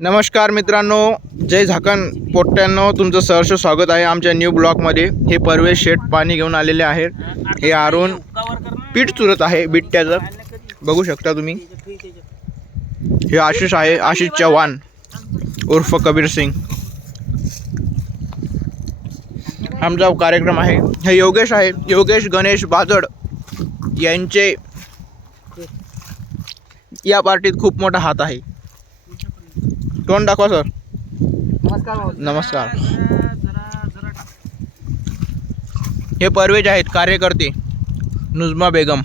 नमस्कार मित्रांनो, जय झाकण पोट्ट्यांनो, तुमचं सहर्ष स्वागत आहे आमच्या न्यू ब्लॉगमध्ये। हे परवेश शेठ पाणी घेऊन आलेले आहेत। हे आरून पीठ चुरत आहे बिट्ट्याचं, बघू शकता तुम्ही। हे आशिष आहे, आशिष चव्हाण उर्फ कबीर सिंग। आमचा कार्यक्रम आहे। हे योगेश आहे, योगेश गणेश बाजड यांचे या पार्टीत खूप मोठा हात आहे। तोंड दाखवा सर। नमस्कार। नमस्कार। हे परवेज आहेत, कार्यकर्ते नुजमा बेगम।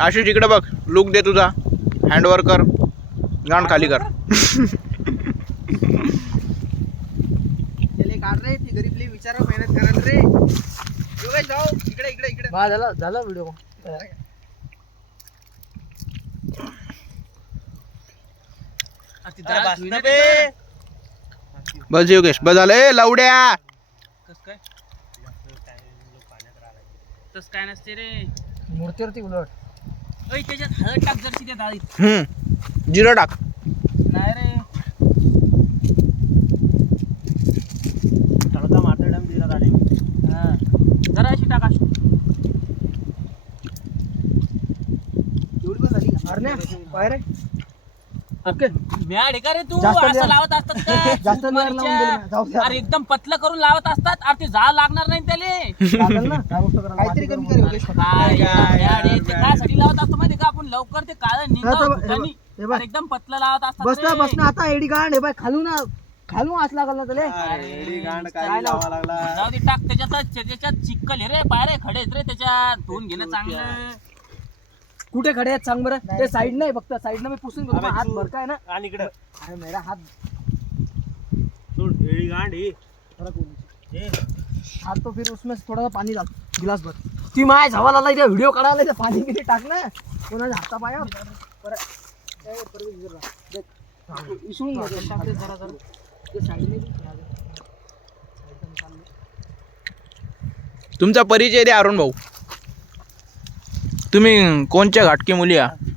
आशिष इकडे बघ, लुक दे तुझा, हँडवर कर, गाण खाली कर। रे ती गरीबली विचारा मेहनत करत रे। योगेश जाऊ इकडे इकडे इकडे। झाला व्हिडिओ। बस योगेश, बस झालं लावड्या। तस काय नसते रे, मूर्तीवरती उलट। त्याच्यात हळद टाक जरशी त्या डाळीत। जिरं टाक। नाही रे, तडका मारता टाइम दिला डाळी। हां, जरा अशी टाका। एवढी पण झाली का? अरे पाय रे ओके। म्याड का रे तू, जास्त असं नाही. लावत असतात का? जास्त नाही लावून दिलं ना, जाऊ दे. अरे एकदम पतलं करून लावत असतात। अरे ते जाळ लागणार नाही त्याले। लागल ना, काय गोष्ट करायला? काहीतरी कमी कर योगेश। काय म्याड आहे, ते काय साठी लावत असतो माहिती का? आपण लवकर ते काळं आता निघाव बघ, दुधानी. हे बघ. अरे एकदम पतलं लावत असतात बस ना रे. बस ना, आता एडी गांड हे बाय खालून आस लागल ना त्याले। जाऊ दे, टाक त्याच्यात चिक्कल आहे रे, पाय रे खडे आहेत रे, त्याच्यात धुवून घेणं चांगलं। कुठे खडे आहेत सांग बरं? ते साइड नाही, फक्त साइड ना मी पुसून घेतो, हात भर काय ना। आणि इकडं अरे मेरा हात सोड, एडी गांड ही। हाथ तो फिर उसमें थोड़ा सा पानी डाल गिलास भर। ती माय झावाला आला इथे व्हिडिओ काढायला, इथे पाणी किती टाक ना कोणाच्या हाता पाया इसळून घे जरा जरा ते साईडने तुमचा परिचय द्या अरुण भाऊ। तुम्ही कोणच्या घाटकी मुली आहात?